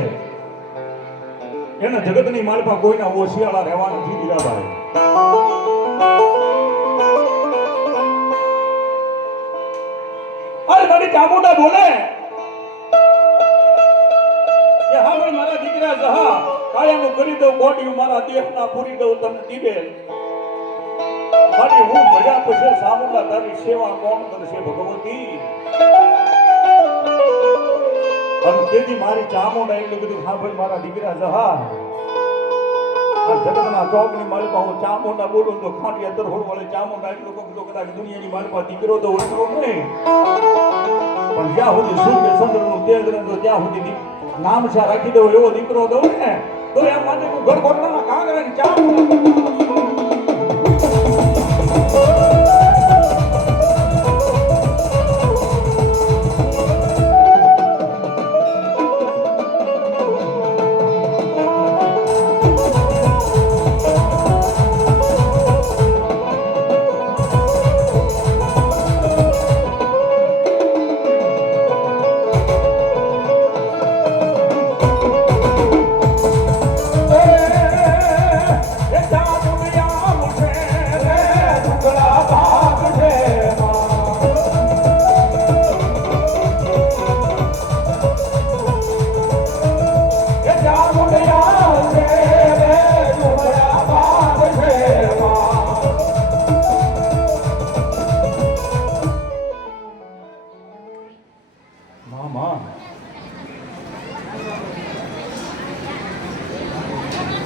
એને જગતની માલપા કોઈના ઓશિયાળા રહેવા નથી દીધા ભાઈ અરે મારી ચામુંડા બોલે કે હા ભાઈ મારા દીકરા જહા કાયાનું કરી દઉં ગોડિયું મારા દેહના પૂરી દઉં તને દીબે મારી હું ભજા પછી ચામુંડા તારી સેવા કોણ કરશે ભગવતી અને તેથી મારી ચામુંડા એટલું બધું હા ભાઈ મારા દીકરા જહા આ જગતના ચોકની માલિકા હું ચામુંડા બોલું તો ખાંડિયા તરહોડ વાળે ચામુંડા એટલું કહું તો કદાચ દુનિયાની માલિકા દીકરો તો ઓળખો નહીં પણ જ્યાં સુધી સૂર્ય ચંદ્રનું તેજ રહેતો ત્યાં સુધી નામ છે રાખી દઉં એવો દીકરો દઉં ને તો એમ માટે હું ઘર કોટડાના કાંગરાની ચામુંડા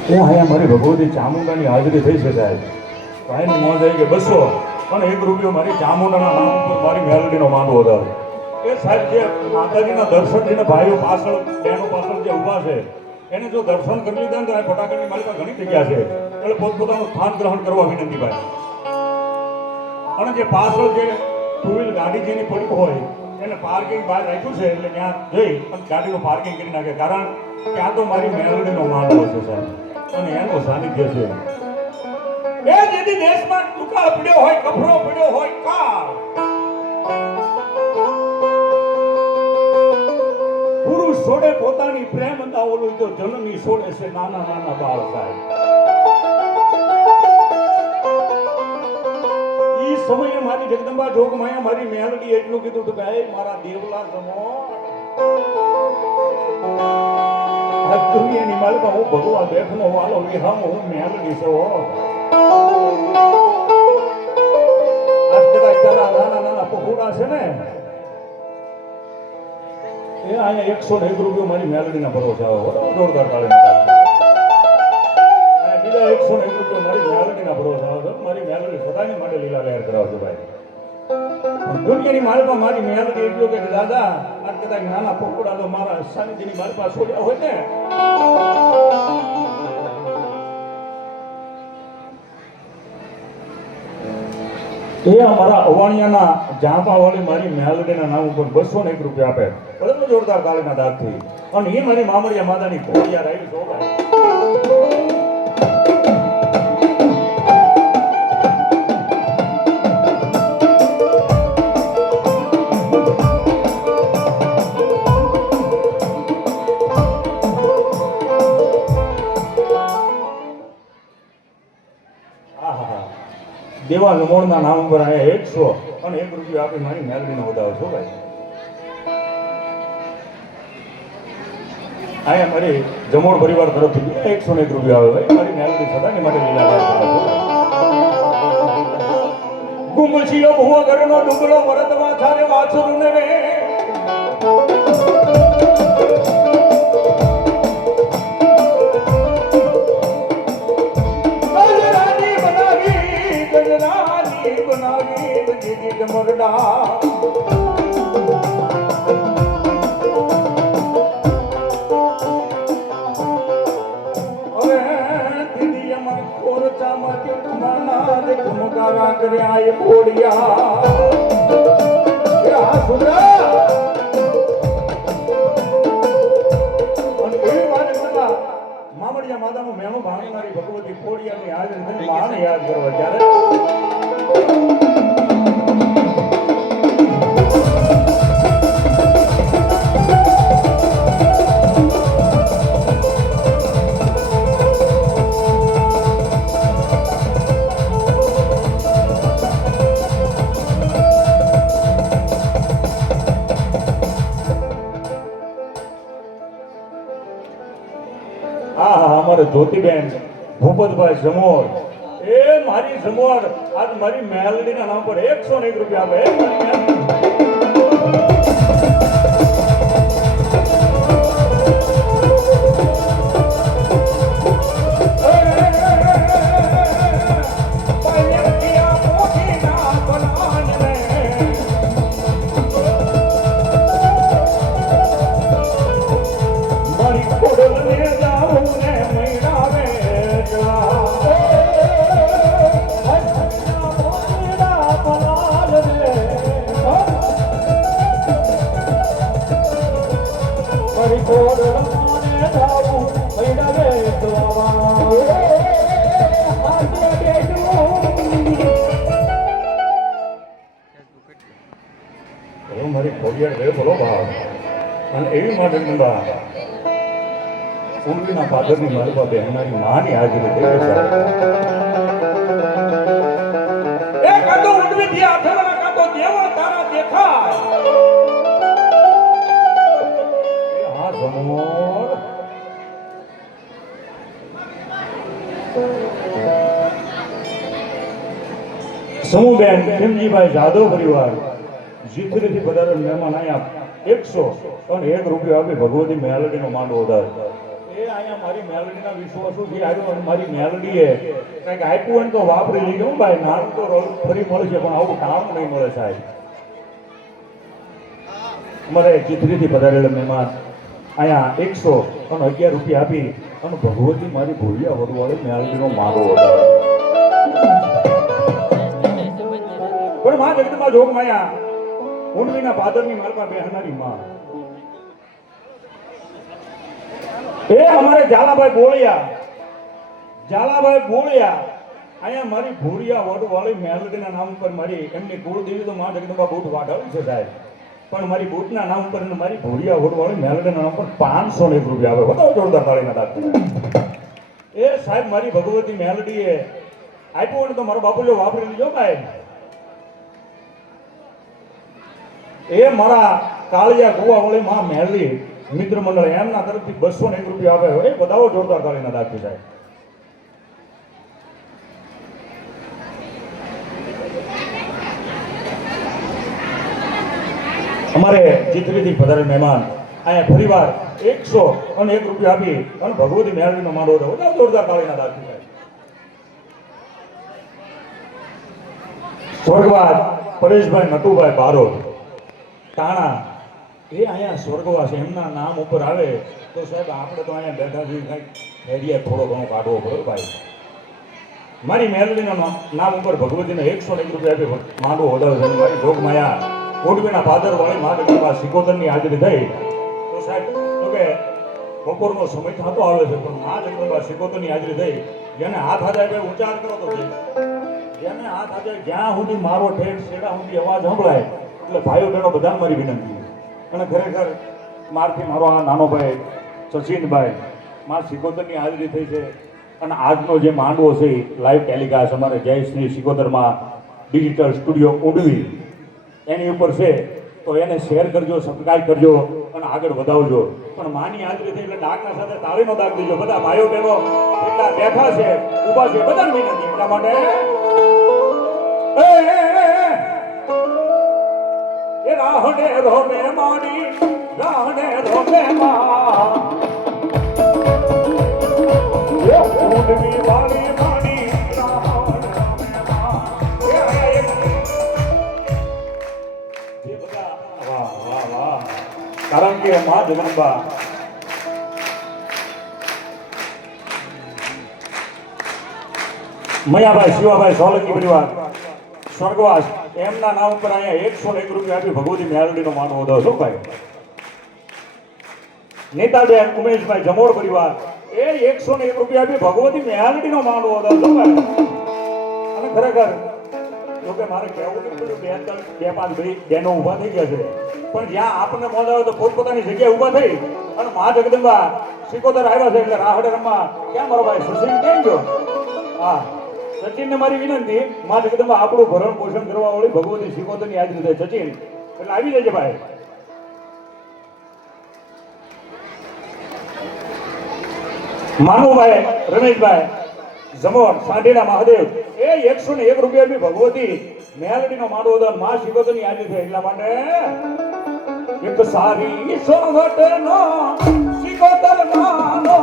એ હા મારી ભગવતી ચામુંડાની હાજરી થઈ છે સાહેબ ભાઈની મોજ આવી કે 200 અને 1 રૂપિયો મારી ચામુંડાના નામ ઉપર મારી મેલડીનો માંડવો હતો એ સાહેબ જે માતાજીના દર્શન થઈને ભાઈઓ પાછળ બહેનો પાછળ જે ઊભા છે એને જો દર્શન કરી લીધા ને તો ફટાકડની મારી પાસે ઘણી જગ્યા છે એટલે પોતપોતાનું સ્થાન ગ્રહણ કરવા વિનંતી ભાઈ અને જે પાછળ જે ટુ વ્હીલ ગાડી જેની પડી હોય એને પાર્કિંગ બહાર રાખ્યું છે એટલે ત્યાં જઈ અને ગાડીનું પાર્કિંગ કરી નાખે કારણ ત્યાં તો મારી મેલડીનો માંડવો છે સાહેબ અને એનું સાનિધ્ય છે એ જેથી દેશમાં દુકાળ પડ્યો હોય કફરો પડ્યો હોય કાળ પુરુષ છોડે પોતાની પ્રેમ અંદા ઓલું તો જનની છોડે છે નાના નાના બાળ સાહેબ સમયે મારી જગદંબા જોગમાયા મારી મેલડી એટલું કીધું હતું કે "હે મારા દેવલા જમો આ દુનિયાની માલમાં હું ભગવા બેઠનો વાલો વિહામ હું મેલડી છો આજ કદાચ તારા નાના નાના પહોળા છે ને એ અહીંયા 101 રૂપિયો મારી મેલડીના ભરોસે આવે બરાબર જોરદાર તાળી બીજા 101 રૂપિયો મારી મેલડીના ભરોસે આવે મારી મેલડી સદાની માટે લીલા લહેર કરાવજો ભાઈ દુનિયાની માલમાં મારી મેલડી એટલું કે દાદા આ કદાચ નાના પકોડા તો મારા સાનિધ્યની મારી પાસે છોડ્યા હોય ને એ અમારા અવાણિયાના જાંપાવાળી મારી મેલડીના નામ ઉપર 201 રૂપિયા આપે બરાબર જોરદાર તાળીના દાગથી અને એ મારી મામડિયા માતાની ભોળિયા રાઈ છો ભાઈ દેવા નમોણના નામ ઉપર અહીંયા 101 રૂપિયા આપી મારી મેલડીને વધાવો છો ભાઈ અહીંયા મારી જમોણ પરિવાર તરફથી 101 રૂપિયા આવે ભાઈ મારી મેલડી સદાની માટે લીલા ગુમશીઓ ભુવા ઘરનો ડુંગળો વરદમાં થારે વાછરું ને મામડિયા માતાનું મેણું ભાંગનારી ભગવતી ખોડિયાની હાજર માને યાદ કરવા ત્યારે અમારે જ્યોતિબેન ભૂપતભાઈ જમોર એ મારી જમોર આજ મારી મેલડીના નામ પર 101 રૂપિયા આપે મારી ખોડિયાર રે બોલો ભાવ અને એવી માટે ઊંડવીના પાદરની મારી પાસે બહેનારી માની હાજરી થઈ ગઈ એ કાતો ઊંડવી થી આથવાના કાતો દેવળ તારા દેખાય એ હા જમોર સમૂહબેન ખીમજીભાઈ જાદવ પરિવાર જીતરીથી પધારેલ મહેમાન અહીંયા 101 રૂપિયા આપી ભગવતી મેલડીનો માંડવો વધારે એ અહીંયા મારી મેલડીના વિશ્વાસોથી આવ્યો અને મારી મેલડીએ કંઈક આપ્યું હોય તો વાપરી લીધું ભાઈ નાનું તો ફરી મળશે પણ આવું કામ નહીં મળે સાહેબ અમારે ચિત્રીથી પધારેલ મહેમાન અહીંયા 111 રૂપિયા આપી અને ભગવતી મારી ભૂલિયા વડવાળી મેલડીનો માંડવો વધારે પણ માં જગદંબા જોગમાયા ઊંડવીના પાદરની માલમાં બેહનારી માં એ અમારે ઝાલાભાઈ બોળિયા અહીંયા મારી ભૂરિયા વડવાળી મેલડીના નામ ઉપર મારી એમની કુળદેવી તો માં જગદંબા બૂટ વાઢાવી છે સાહેબ પણ મારી બૂટના નામ ઉપર મારી ભૂરિયા વડવાળી મેલડીના નામ પર 501 રૂપિયા આવે વધારે જોરદાર તાળીના દાખલ એ સાહેબ મારી ભગવતી મેલડીએ આપ્યું હોય તો મારો બાપુલ્યો વાપરી લીધો ભાઈ એ મારા કાળિયા કુવા વળી માં મેળવી મિત્ર મંડળ એમના તરફથી 201 રૂપિયા આપે. એ બધાઓ જોરદાર તાળીના દાખવી સાહેબ. અમારે ચિત્રીથી પધારેલ મહેમાન અહીંયા ફરીવાર 101 રૂપિયા આપી અને ભગવતી મેળવીનો માંડવો હતો. બધા જોરદાર તાળીના દાખવી સાહેબ. સ્વર્ગવાસ પરેશભાઈ નટુભાઈ બારોટ તાણા એ અહીંયા સ્વર્ગવાસ એમના નામ ઉપર આવે તો સાહેબ આપણે તો અહીંયા બેઠા છીએ કંઈક એરિયા થોડો ઘણો કાઢવો પડે ભાઈ. મારી મેલડીના નામ ઉપર ભગવતીને 101 રૂપિયા આપી માંડવો વધારે છે. મારી જોગમાયા કોટબીના પાદરવાળી મા જગદંબા સિકોતરની હાજરી થઈ તો સાહેબ તો કે બપોરનો સમય થતો આવે છે પણ મા જગદંબા સિકોતરની હાજરી થઈ જેને હાથ હાથે ઉચ્ચાર કરો તો જેને હાથ હાથે જ્યાં સુધી મારો ઠેઠ છેડા સુધી અવાજ સંભળાય એટલે ભાઈઓ બહેનો બધાને મારી વિનંતી. અને ખરેખર મારથી મારો આ નાનો ભાઈ સચિનભાઈ મા સિકોતરની હાજરી થઈ છે. અને આજનો જે માંડવો છે લાઈવ ટેલિકાસ્ટ અમારે જયશ્રી સિકોતરમાં ડિજિટલ સ્ટુડિયો ઉડવી એની ઉપર છે તો એને શેર કરજો, સબસ્ક્રાઈબ કરજો અને આગળ વધાવજો. પણ માની હાજરી થઈ એટલે ડાકના સાથે તાળીનો દાગ દીજો. બધા ભાઈઓ બહેનો એટલા બેઠા છે ઊભા છે બધાને વિનંતી એટલા માટે એ રાહડે રોમે માડી રાહડે રોમે મા એ ઉડવી વાળી માડી રાહડે રોમે મા એ બધા વાહ વાહ વાહ. કારણ કે મા જગદંબા મયાભાઈ શિવાભાઈ સોલંકી પરિવાર સ્વર્ગવાસ એમના નામ ઉપર અહીંયા 101 રૂપિયા આપી ભગવતી મેલડીનો માંડવો દો છો ભાઈ. નેતાબેન ઉમેશભાઈ જમોડ પરિવાર એ 101 રૂપિયા આપી ભગવતી મેલડીનો માંડવો દો છો ભાઈ. અને ખરેખર જોકે મારે કહેવું નથી પડ્યું બે પાંચ બહેનો ઊભા થઈ ગયા છે પણ જ્યાં આપણને મોજ આવે તો પોતપોતાની જગ્યાએ ઊભા થઈ અને મા જગદંબા સિકોતર આવ્યા છે એટલે રાહડે રમવા ક્યાં મારો ભાઈ સુશીલ કેમ છો? હા સચિનને મારી વિનંતી મા જગદંબા આપણું ભરણ પોષણ કરવા વાળી ભગવતી સિકોતરની હાજરી થાય. સચિન એટલે આવી જજે ભાઈ. માનુભાઈ રમેશભાઈ જમોર સાંઢીના મહાદેવ એ 101 રૂપિયા બી ભગવતી મેલડીનો માંડવો હતો મા સિકોતરની હાજરી થાય એટલા માટે એક સારી સોવટનો સિકોતર માનો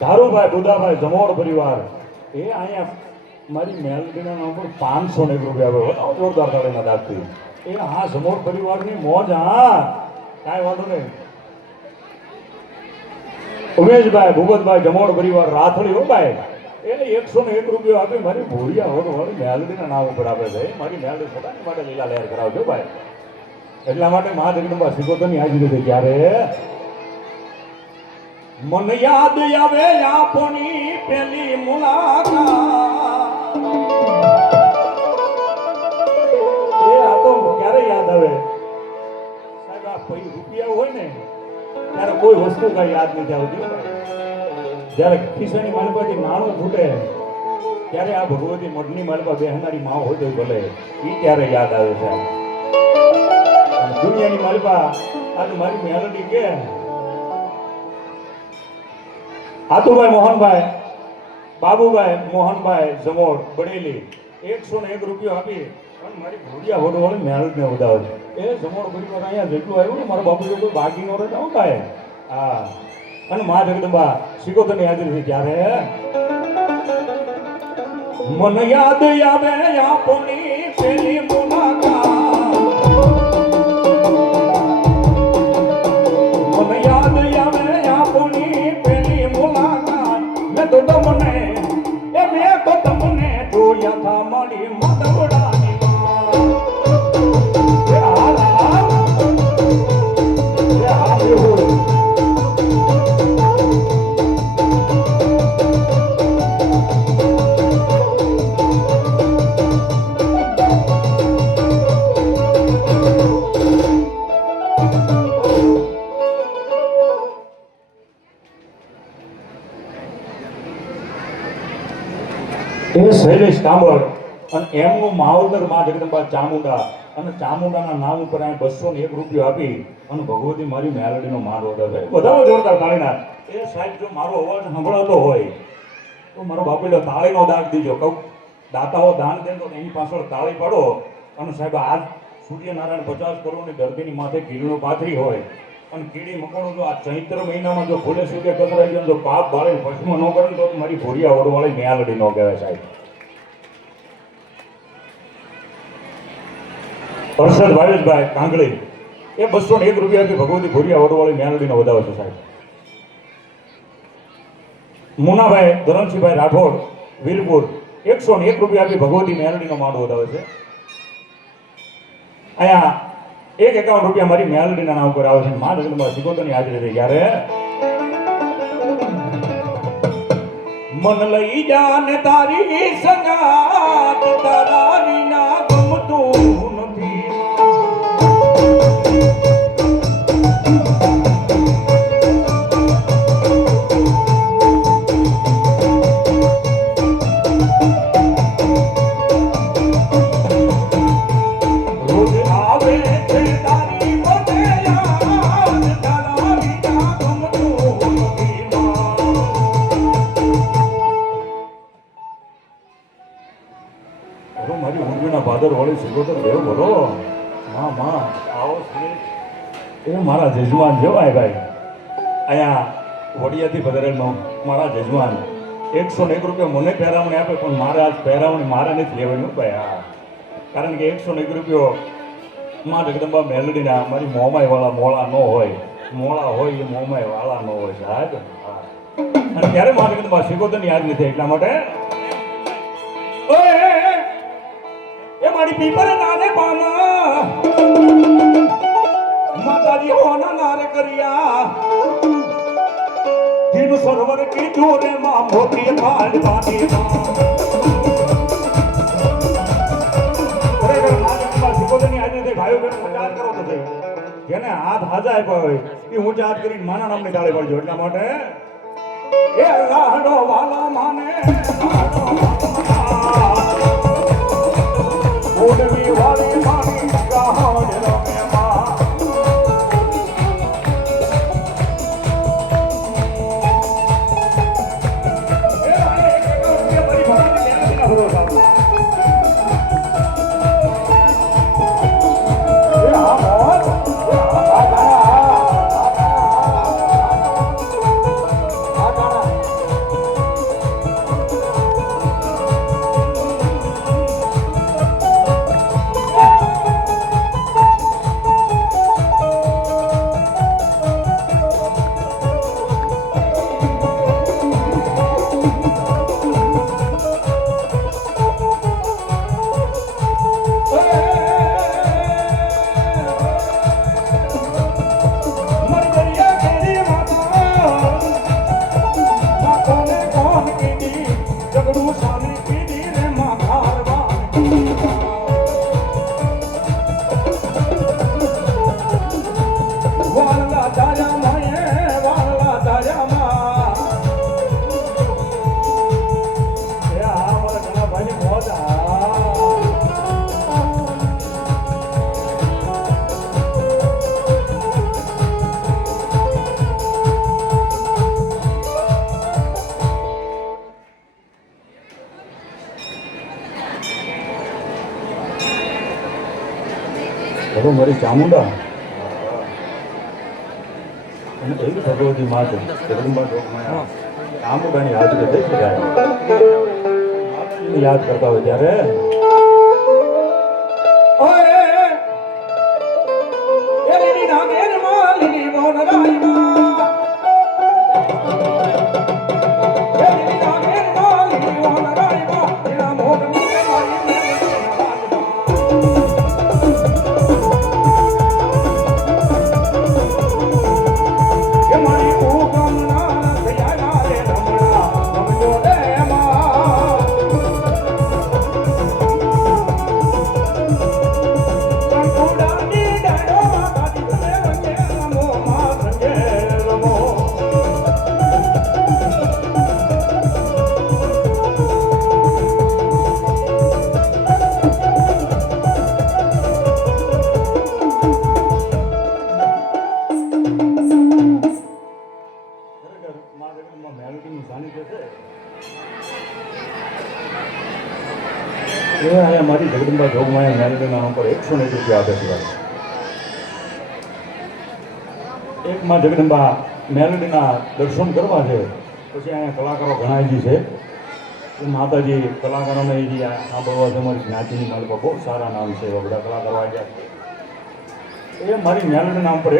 ધારુભાઈ બુધાભાઈ જમોર પરિવાર એ અહીંયા મારી મેલડીના નામ પર 501 રૂપિયા આવ્યો. જોરદાર તાળીના દાખવી એ હા જમોર પરિવારની મોજ. હા કાંઈ વાંધો નહીં. ઉમેશભાઈ ભૂપતભાઈ જમોડ પરિવાર રાથળી હો ભાઈ એ 101 રૂપિયો આપી મારી ભોળિયા હોડ વાળી મેલડીના નામ ઉપર આપે છે મારી મેલડી સદાની માટે લીલા લહેર કરાવજો ભાઈ એટલા માટે મા જગદંબા સિકોતરની હાજરી હતી ત્યારે મન યાદ આવે આપણી પેલી મુલાકાત એ આ તો ક્યારે યાદ આવે સાહેબ આ પૈ રૂપિયા હોય ને ત્યારે કોઈ વસ્તુ કઈ યાદ નથી આવતી જ્યારે ખિસ્સાની માલપાથી નાણું ફૂટે ત્યારે આ ભગવતી મઢની માલપા બેહનારી માં હોય તો ભલે એ ત્યારે યાદ આવે છે દુનિયાની માલપા આજે મારી મેલડી કે હાતુભાઈ મોહનભાઈ બાબુભાઈ મોહનભાઈ જમોડ બડેલી 101 રૂપિયો આપી અને મારી ભોળિયા હોડવાળી મેલડીને વધાવે છે એ જમોડ પરિવાર અહીંયા જેટલું આવ્યું ને મારા બાપુ કોઈ બાકી નો રહે આવું કાંઈ હા અને મા જગદંબા સિકોતરની હાજરી છે ત્યારે મન યાદ આવે આપણી પેલી મુલાકાત મન યાદ આવે આપણી પેલી મુલાકાત મેં તો તમને જોયા થા મારી મધવડાની માં એ હાલ હાલ એ હાલ એવું એ શૈલેષ કાંબળ અને એમનું માવતર મા જગદંબા ચામુંડા અને ચામુંડાના નામ ઉપર આ 201 રૂપિયો આપી અને ભગવતી મારી મેલડીનો માર વધારે બધા જોરદાર તાળીના એ સાહેબ જો મારો અવાજ સંભળાતો હોય તો મારો બાપેલો તાળીનો દાન દીજો કહું દાતાઓ દાન દે તો એની પાછળ તાળી પાડો અને સાહેબ આ સૂર્યનારાયણ 50 કરોડની દર્દીની માથે કીડીનો પાથરી હોય અને કીડી મકોડો જો આ ચૈત્ર મહિનામાં જો ફૂલે સૂકે કતરાઈ ગયો જો પાપ બાળે ભસ્મ ન કરે તો મારી ભોળિયા વડવાળી મેલડી નો કહેવાય સાહેબ હર્ષદ ભાવેશભાઈ કાંગળી એ 201 રૂપિયા આપી ભગવતી ભોળિયા વડવાળી મેલડીનો વધાવે છે સાહેબ મુનાભાઈ ધરમસિંહભાઈ રાઠોડ વીરપુર 101 રૂપિયા આપી ભગવતી મેલડીનો માંડ વધાવે છે અહીંયા 51 રૂપિયા મારી મેલડીના નામ ઉપર આવે છે મા જગદંબા સિકોતરની હાજરી છે ત્યારે મન લઈ જાને તારી સંગાત તારા વિના ગમતું નથી રોજ આવે છે તારી મને યાદ તારા વિના ગમતું નથી મારી ઊંઘના ભાદર વાળી સિકોતર દેવ બોલો માં માં આવો એ મારા જજમાન જવાય ભાઈ અહીંયા વડિયાથી પધારેલનો મારા જજમાન 101 રૂપિયા મને પહેરાવણી આપે પણ મારે આજ પહેરાવણી મારે નથી લેવાની ભાઈ હા કારણ કે 101 રૂપિયો માં જગદંબા મેલડીના મારી મોમાઈ વાળા મોળા ન હોય મોળા હોય એ મોમાઈ વાળા ન હોય સાહેબ હા અને ત્યારે માં જગદંબા સિકોતરની યાદ નથી એટલા માટે એ મારી પીપર નાને પાના માતાજી હોના નારે કર્યા જીન સરોવર કી જોરે માં મોતી પાડ પાડી ખરેખર માતા સિકોતરની આજે તે ભાઈઓ બહેનો ઊંચા કરો તો થઈ જેને હાથ હાજા આપ્યા હોય એ ઊંચા હાથ કરીને માના નામની તાળી પાડજો એટલા માટે એ લાડો વાલા માને ઉડવી વાળી મારી ગાહડ રમે માં એ આને એક રૂપિયા મારી ભગવતી મેલડીના ભરોસા આપો એ હા મોહન હવે મારી ચામુંડા અને એવી ભગવતી માં છે જગદંબા ચોકમાં ચામુંડાની હાજરી થઈ શકાય યાદ કરતા હોય ત્યારે એ અહીંયા મારી જગદંબા જોગમાં મેલડીના નામ પર 101 રૂપિયા આપે છે ભાઈ. એક માં જગદંબા મેલડીના દર્શન કરવા છે પછી અહીંયા કલાકારો ઘણા જે છે એ માતાજી કલાકારોને એ જે સાંભળવા છે મારી જ્ઞાતિની માલિકો બહુ સારા નામ છે એવા બધા કલાકારો આવ્યા એ મારી મેલડીના નામ પર